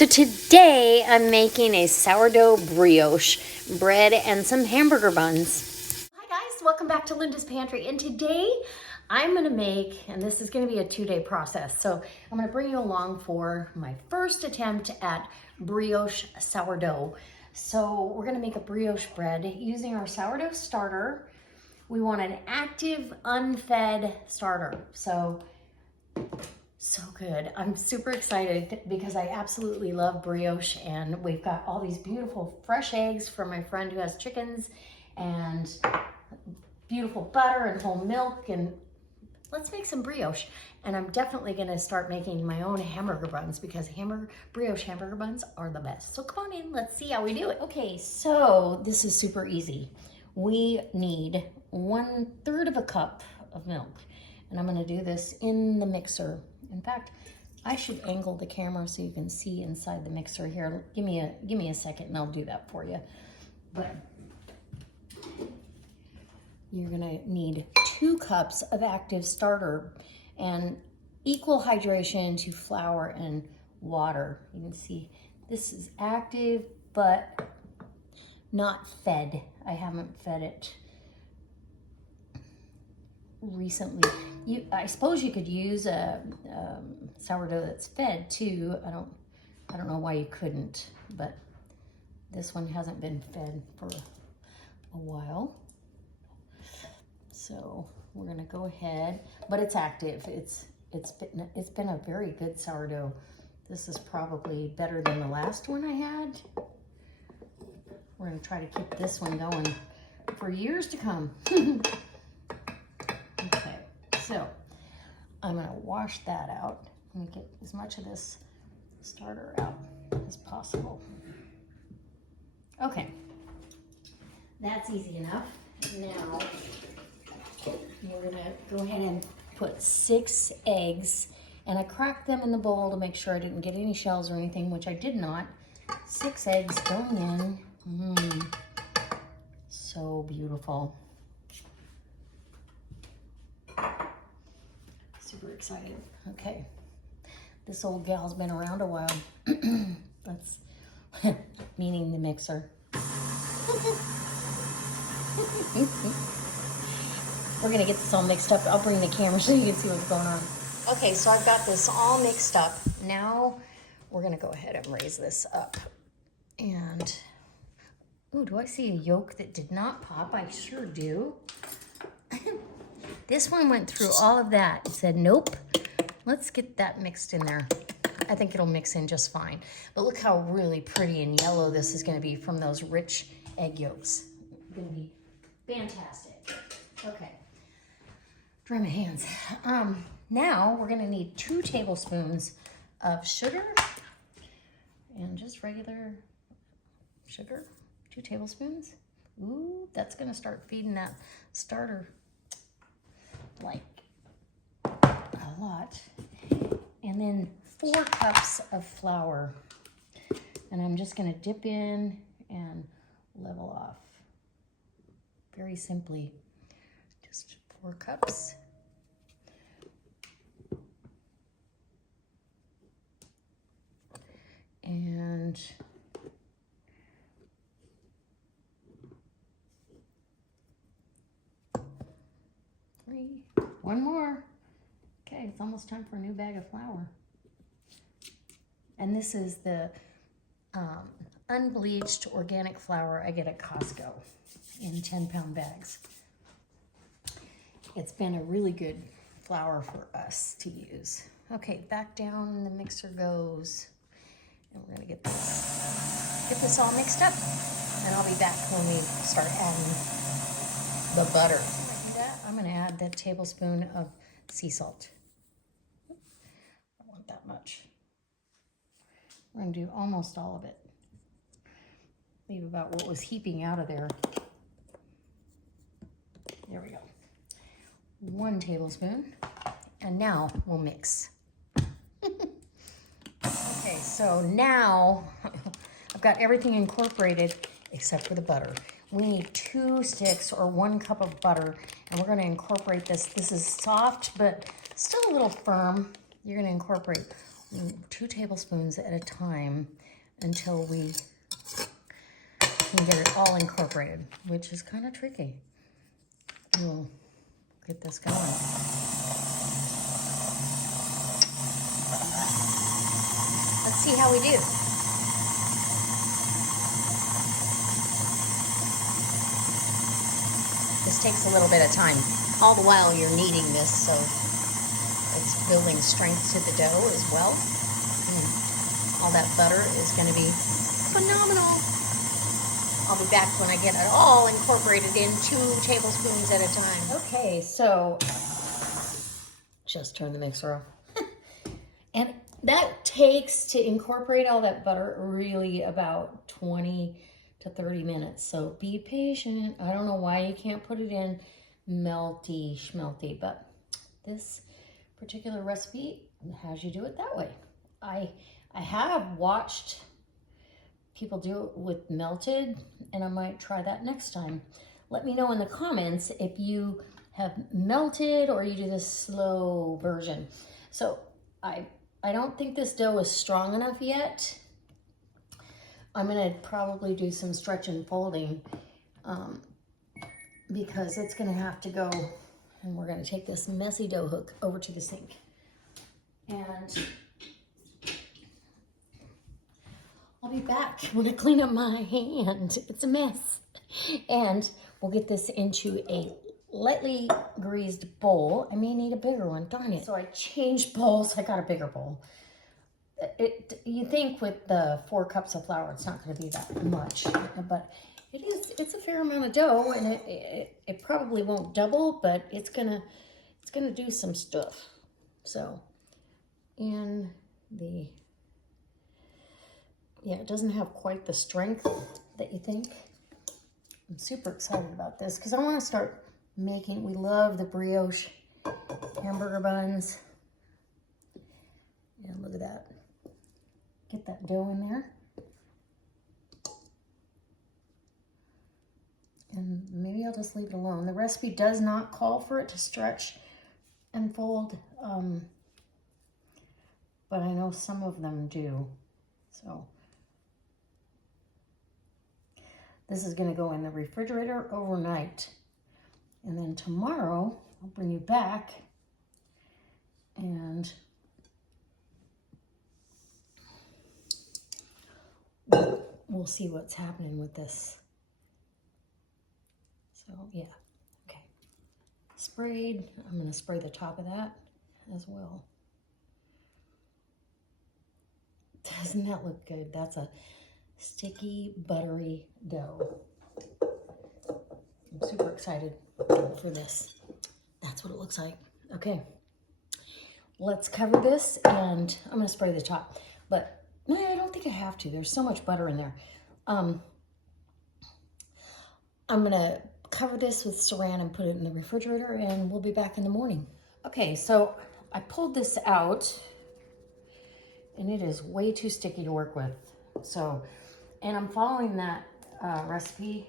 So today I'm making a sourdough brioche bread and some hamburger buns. Hi guys, welcome back to Linda's Pantry. And today I'm gonna make, and this is gonna be a 2-day process. So I'm gonna bring you along for my first attempt at brioche sourdough. So we're gonna make a brioche bread using our sourdough starter. We want an active, unfed starter. So good. I'm super excited because I absolutely love brioche, and we've got all these beautiful fresh eggs from my friend who has chickens and beautiful butter and whole milk, and let's make some brioche. And I'm definitely gonna start making my own hamburger buns because brioche hamburger buns are the best. So come on in, let's see how we do it. Okay, so this is super easy. We need 1/3 of a cup of milk, and I'm gonna do this in the mixer. In fact, I should angle the camera so you can see inside the mixer here. Give me a second and I'll do that for you. But you're gonna need 2 cups of active starter and equal hydration to flour and water. You can see this is active but not fed. I haven't fed it recently. I suppose you could use a sourdough that's fed too. I don't know why you couldn't, but this one hasn't been fed for a while. So we're gonna go ahead, but it's active. It's been a very good sourdough. This is probably better than the last one I had. We're gonna try to keep this one going for years to come. Okay, so I'm gonna wash that out and get as much of this starter out as possible. Okay, that's easy enough. Now we're gonna go ahead and put 6 eggs, and I cracked them in the bowl to make sure I didn't get any shells or anything, which I did not. 6 eggs going in. So beautiful. Super excited. Okay, this old gal's been around a while. That's meaning the mixer. We're gonna get this all mixed up. I'll bring the camera so you can see what's going on. Okay, so I've got this all mixed up. Now we're gonna go ahead and raise this up. And, ooh, do I see a yolk that did not pop? I sure do. This one went through all of that. It said, nope, let's get that mixed in there. I think it'll mix in just fine. But look how really pretty and yellow this is gonna be from those rich egg yolks. It's gonna be fantastic. Okay, dry my hands. Now we're gonna need 2 tablespoons of sugar and just regular sugar, 2 tablespoons. Ooh, that's gonna start feeding that starter like a lot. And then 4 cups of flour. And I'm just gonna dip in and level off. Very simply, just 4 cups. And one more. Okay, it's almost time for a new bag of flour. And this is the unbleached organic flour I get at Costco in 10-pound bags. It's been a really good flour for us to use. Okay, back down the mixer goes. And we're gonna get this all mixed up. And I'll be back when we start adding the butter. I'm gonna add that tablespoon of sea salt. I don't want that much. We're gonna do almost all of it. Leave about what was heaping out of there. There we go. 1 tablespoon. And now we'll mix. Okay, so now I've got everything incorporated except for the butter. We need 2 sticks or 1 cup of butter, and we're gonna incorporate this. This is soft, but still a little firm. You're gonna incorporate 2 tablespoons at a time until we can get it all incorporated, which is kind of tricky. We'll get this going. Let's see how we do. This takes a little bit of time. All the while you're kneading this, so it's building strength to the dough as well. All that butter is going to be phenomenal. I'll be back when I get it all incorporated in 2 tablespoons at a time. Okay, so just turn the mixer off. And that takes, to incorporate all that butter, really about 20 to 30 minutes. So be patient. I don't know why you can't put it in melty schmelty, but this particular recipe has you do it that way. I have watched people do it with melted, and I might try that next time. Let me know in the comments if you have melted or you do the slow version. So I don't think this dough is strong enough yet. I'm gonna probably do some stretch and folding because it's gonna have to go, and we're gonna take this messy dough hook over to the sink. And I'll be back when I clean up my hand. It's a mess. And we'll get this into a lightly greased bowl. I may need a bigger one, darn it. So I changed bowls, I got a bigger bowl. You think with the 4 cups of flour, it's not gonna be that much, but it's a fair amount of dough, and it probably won't double, but it's gonna do some stuff. So, and yeah, it doesn't have quite the strength that you think. I'm super excited about this because I want to start making, we love the brioche hamburger buns. And look at that. Get that dough in there. And maybe I'll just leave it alone. The recipe does not call for it to stretch and fold, but I know some of them do. So this is gonna go in the refrigerator overnight. And then tomorrow, I'll bring you back and we'll see what's happening with this. So yeah, okay. Sprayed, I'm gonna spray the top of that as well. Doesn't that look good? That's a sticky, buttery dough. I'm super excited for this. That's what it looks like. Okay, let's cover this, and I'm gonna spray the top, but I don't think I have to. There's so much butter in there. I'm gonna cover this with saran and put it in the refrigerator, and we'll be back in the morning. Okay, so I pulled this out, and it is way too sticky to work with. So, and I'm following that recipe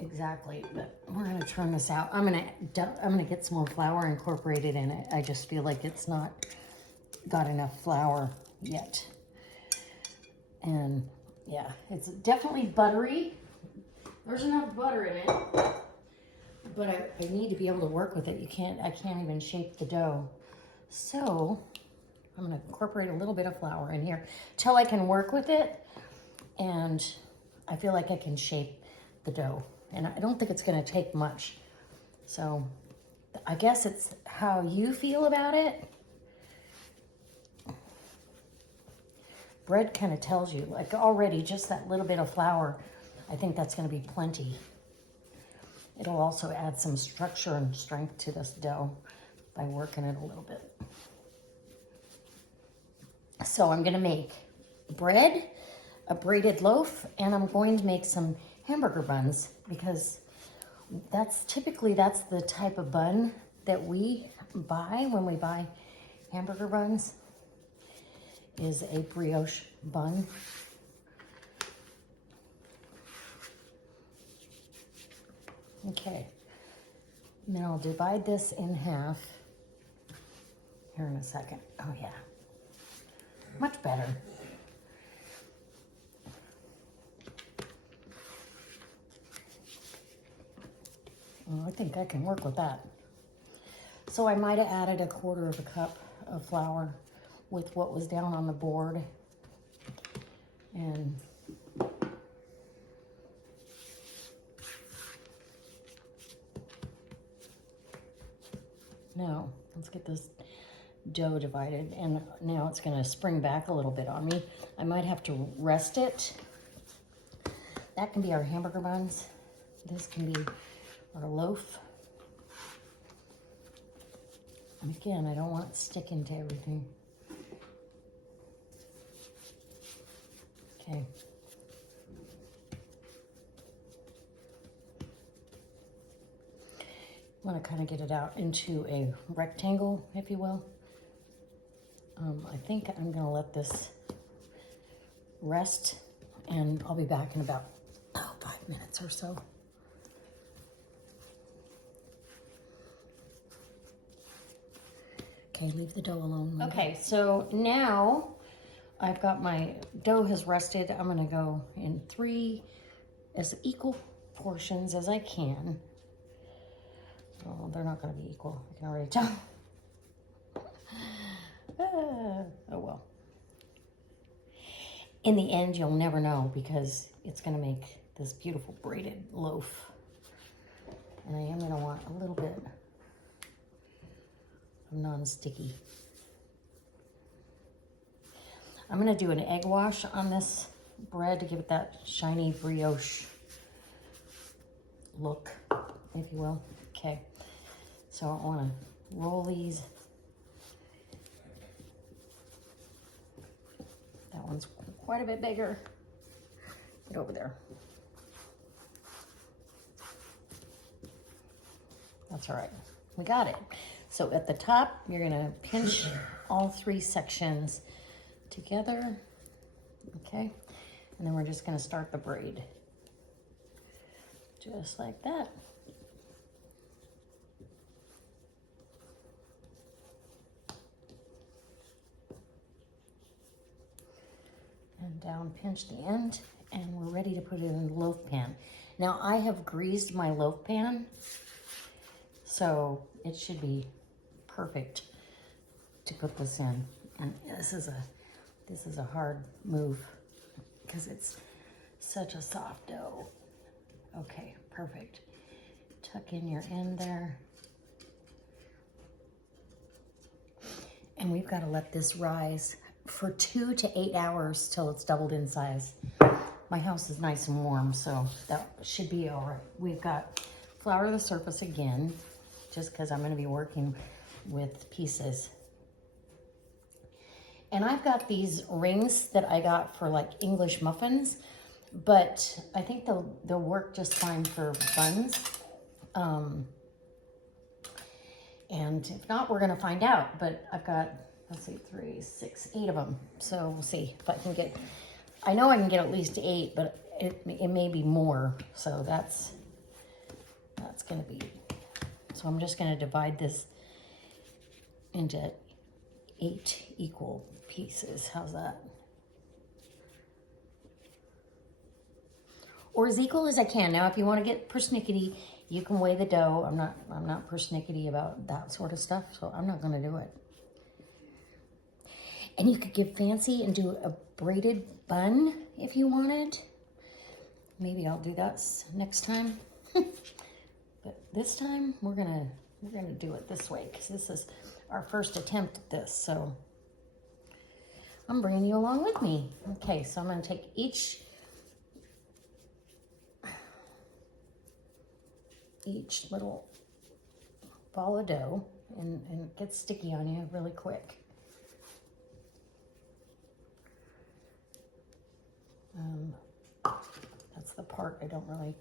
exactly, but we're gonna turn this out. I'm gonna get some more flour incorporated in it. I just feel like it's not got enough flour yet. And yeah, it's definitely buttery. There's enough butter in it, but I need to be able to work with it. I can't even shape the dough. So I'm gonna incorporate a little bit of flour in here till I can work with it, and I feel like I can shape the dough. And I don't think it's gonna take much. So I guess it's how you feel about it. Bread kind of tells you, like already just that little bit of flour, I think that's gonna be plenty. It'll also add some structure and strength to this dough by working it a little bit. So I'm gonna make bread, a braided loaf, and I'm going to make some hamburger buns because that's the type of bun that we buy when we buy hamburger buns, is a brioche bun. Okay, and then I'll divide this in half. here in a second. Oh yeah, much better. Well, I think I can work with that. So I might have added 1/4 cup of flour with what was down on the board. And now let's get this dough divided, and now it's going to spring back a little bit on me. I might have to rest it. That can be our hamburger buns. This can be our loaf. And again, I don't want it sticking to everything. Okay. I want to kind of get it out into a rectangle, if you will. I think I'm going to let this rest, and I'll be back in about 5 minutes or so. Okay, leave the dough alone. Okay, so now I've got my dough has rested. I'm going to go in 3 as equal portions as I can. Oh, they're not going to be equal. I can already tell. Oh well. In the end, you'll never know because it's going to make this beautiful braided loaf. And I am going to want a little bit of non-sticky. I'm going to do an egg wash on this bread to give it that shiny brioche look, if you will. Okay, so I want to roll these. That one's quite a bit bigger. Get over there. That's all right. We got it. So at the top, you're going to pinch all 3 sections together. Okay. And then we're just going to start the braid. Just like that. And down pinch the end, and we're ready to put it in the loaf pan. Now I have greased my loaf pan, so it should be perfect to put this in. And this is a hard move because it's such a soft dough. Okay, perfect. Tuck in your end there. And we've got to let this rise for 2 to 8 hours till it's doubled in size. My house is nice and warm, so that should be all right. We've got flour the surface again, just because I'm going to be working with pieces. And I've got these rings that I got for like English muffins, but I think they'll work just fine for buns. And if not, we're going to find out. But I've got, let's see, 3, 6, 8 of them. So we'll see if I can get, I know I can get at least 8, but it may be more. So that's going to be, so I'm just going to divide this into 8 equal pieces. How's that? Or as equal as I can. Now, if you want to get persnickety, you can weigh the dough. I'm not persnickety about that sort of stuff, so I'm not going to do it. And you could get fancy and do a braided bun if you wanted. Maybe I'll do that next time. But this time we're gonna do it this way because this is our first attempt at this. So I'm bringing you along with me. Okay, so I'm gonna take each little ball of dough and it gets sticky on you really quick. That's the part I don't know.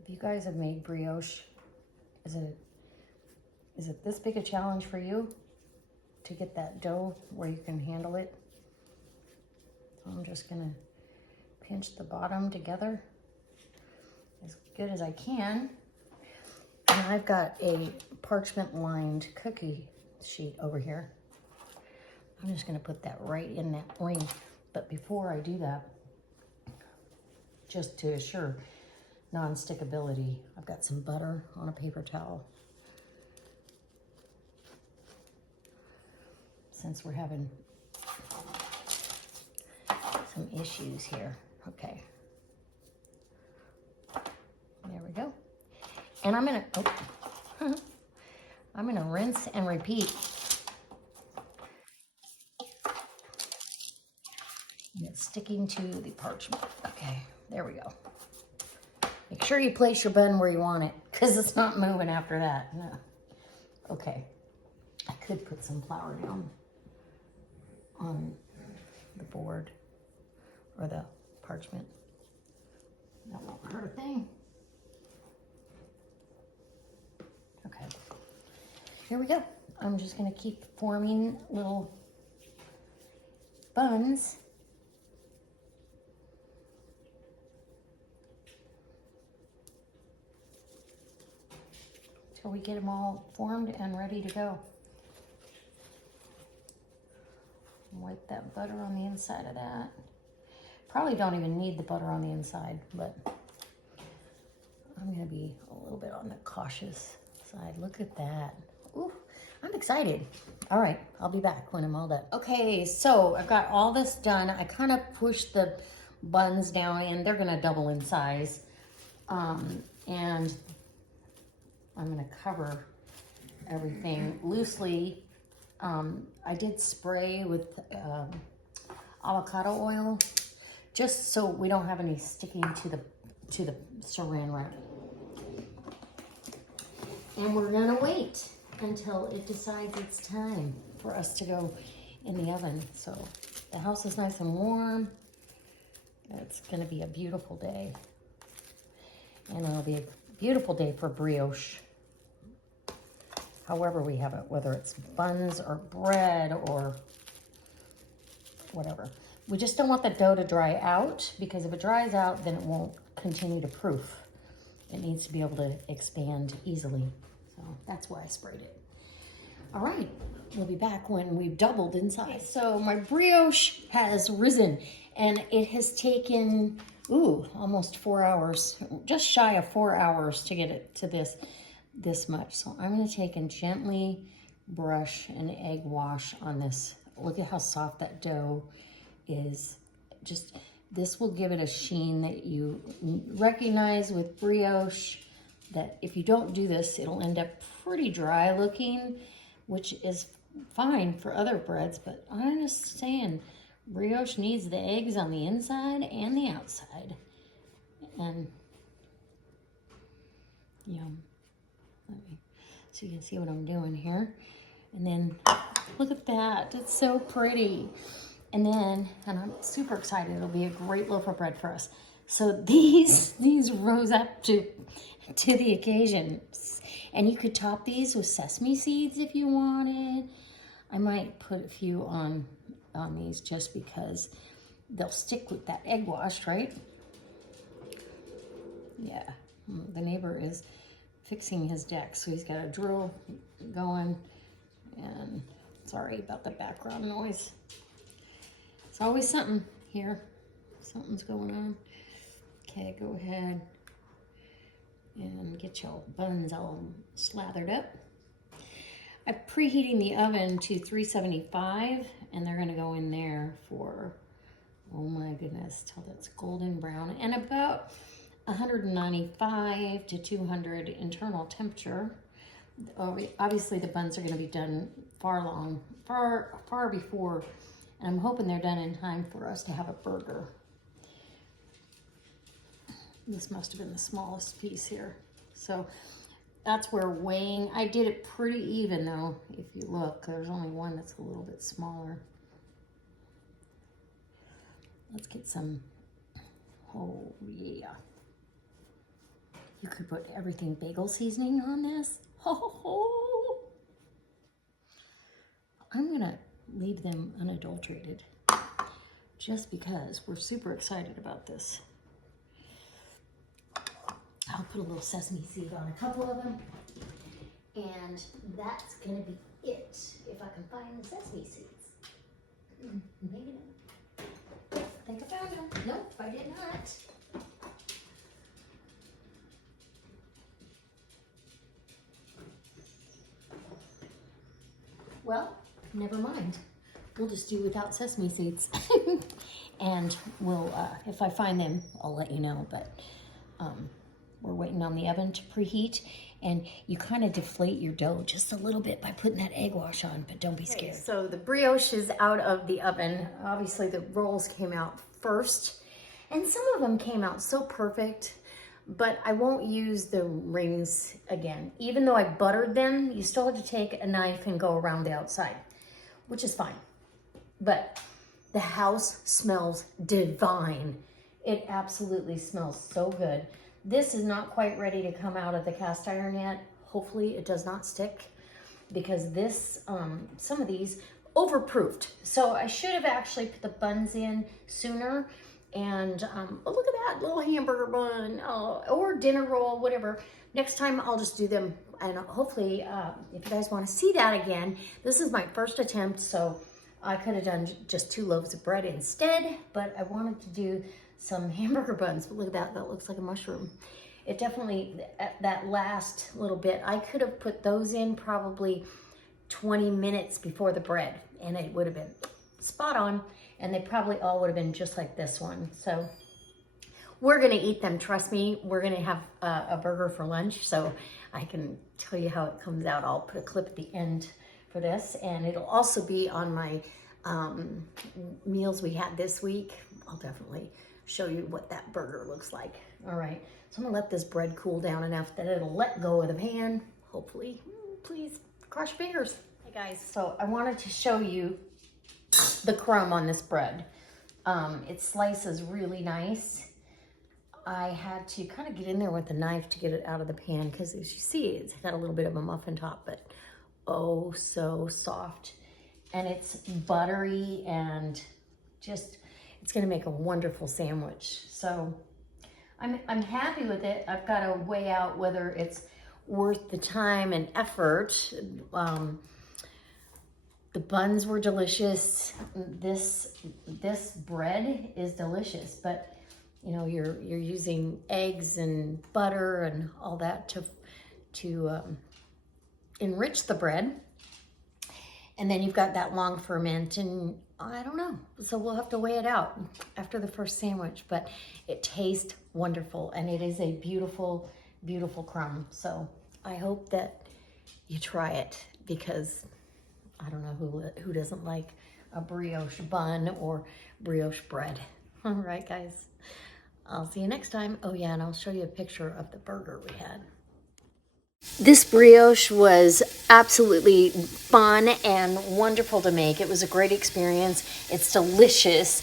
If you guys have made brioche, is it this big a challenge for you to get that dough where you can handle it? So I'm just gonna pinch the bottom together as good as I can. And I've got a parchment lined cookie sheet over here. I'm just gonna put that right in that ring. But before I do that, just to assure non-stickability, I've got some butter on a paper towel. Since we're having some issues here. Okay. There we go. And I'm gonna, I'm gonna rinse and repeat. And it's sticking to the parchment. Okay, there we go. Make sure you place your bun where you want it, because it's not moving after that. No. Okay, I could put some flour down on the board or the parchment. That won't hurt a thing. Okay, here we go. I'm just gonna keep forming little buns. Till we get them all formed and ready to go. Wipe that butter on the inside of that. Probably don't even need the butter on the inside, but I'm gonna be a little bit on the cautious side. Look at that. Ooh, I'm excited. All right, I'll be back when I'm all done. Okay, so I've got all this done. I kind of pushed the buns down and they're gonna double in size. And I'm gonna cover everything loosely. I did spray with avocado oil, just so we don't have any sticking to the saran wrap. And we're gonna wait until it decides it's time for us to go in the oven. So the house is nice and warm. It's gonna be a beautiful day. And it'll be a beautiful day for brioche. However we have it, whether it's buns or bread or whatever. We just don't want the dough to dry out, because if it dries out, then it won't continue to proof. It needs to be able to expand easily. So that's why I sprayed it. All right, we'll be back when we've doubled in size. So my brioche has risen, and it has taken, almost 4 hours, just shy of 4 hours to get it to this much. So I'm gonna take and gently brush an egg wash on this. Look at how soft that dough is. Just, this will give it a sheen that you recognize with brioche, that if you don't do this, it'll end up pretty dry looking, which is fine for other breads, but I'm just saying, brioche needs the eggs on the inside and the outside. And, yum. So you can see what I'm doing here. And then look at that, it's so pretty. And then, and I'm super excited, it'll be a great loaf of bread for us. So these rose up to the occasion. And you could top these with sesame seeds if you wanted. I might put a few on these just because they'll stick with that egg wash, right? Yeah, the neighbor is fixing his deck, so he's got a drill going, and sorry about the background noise. It's always something here. Something's going on. Okay, go ahead and get your buns all slathered up. I'm preheating the oven to 375, and they're gonna go in there for, oh my goodness, till that's golden brown, and about 195 to 200 internal temperature. Obviously the buns are going to be done far before, and I'm hoping they're done in time for us to have a burger. This must have been the smallest piece here. So that's where weighing, I did it pretty even though, if you look, there's only one that's a little bit smaller. Let's get some, oh yeah. You could put everything bagel seasoning on this. Oh, I'm gonna leave them unadulterated just because we're super excited about this. I'll put a little sesame seed on a couple of them. And that's gonna be it, if I can find the sesame seeds. Maybe not. I think I found them. Nope, I did not. Well, never mind. We'll just do without sesame seeds. And we'll, if I find them, I'll let you know. But we're waiting on the oven to preheat. And you kind of deflate your dough just a little bit by putting that egg wash on, but don't be scared. Okay, so the brioche is out of the oven. Obviously the rolls came out first. And some of them came out so perfect. But I won't use the rings again. Even though I buttered them, you still have to take a knife and go around the outside, which is fine. But the house smells divine. It absolutely smells so good. This is not quite ready to come out of the cast iron yet. Hopefully it does not stick, because this, some of these overproofed. So I should have actually put the buns in sooner. And oh, look at that little hamburger bun, or dinner roll, whatever. Next time I'll just do them, and hopefully if you guys want to see that again, this is my first attempt, so I could have done just 2 loaves of bread instead, but I wanted to do some hamburger buns. But look at that, that looks like a mushroom. It definitely, that last little bit, I could have put those in probably 20 minutes before the bread, and it would have been spot on. And they probably all would have been just like this one. So we're gonna eat them, trust me. We're gonna have a burger for lunch, so I can tell you how it comes out. I'll put a clip at the end for this, and it'll also be on my meals we had this week. I'll definitely show you what that burger looks like. All right, so I'm gonna let this bread cool down enough that it'll let go of the pan, hopefully. Please, cross your fingers. Hey guys, so I wanted to show you the crumb on this bread. It slices really nice. I had to kind of get in there with a knife to get it out of the pan, because as you see, it's got a little bit of a muffin top, but oh so soft. And it's buttery, and just, it's gonna make a wonderful sandwich. So I'm happy with it. I've got to weigh out whether it's worth the time and effort. The buns were delicious. This bread is delicious, but you know, you're using eggs and butter and all that to enrich the bread. And then you've got that long ferment, and I don't know. So we'll have to weigh it out after the first sandwich, but it tastes wonderful, and it is a beautiful, beautiful crumb. So I hope that you try it, because I don't know who doesn't like a brioche bun or brioche bread. All right, guys. I'll see you next time. Oh yeah, and I'll show you a picture of the burger we had. This brioche was absolutely fun and wonderful to make. It was a great experience. It's delicious.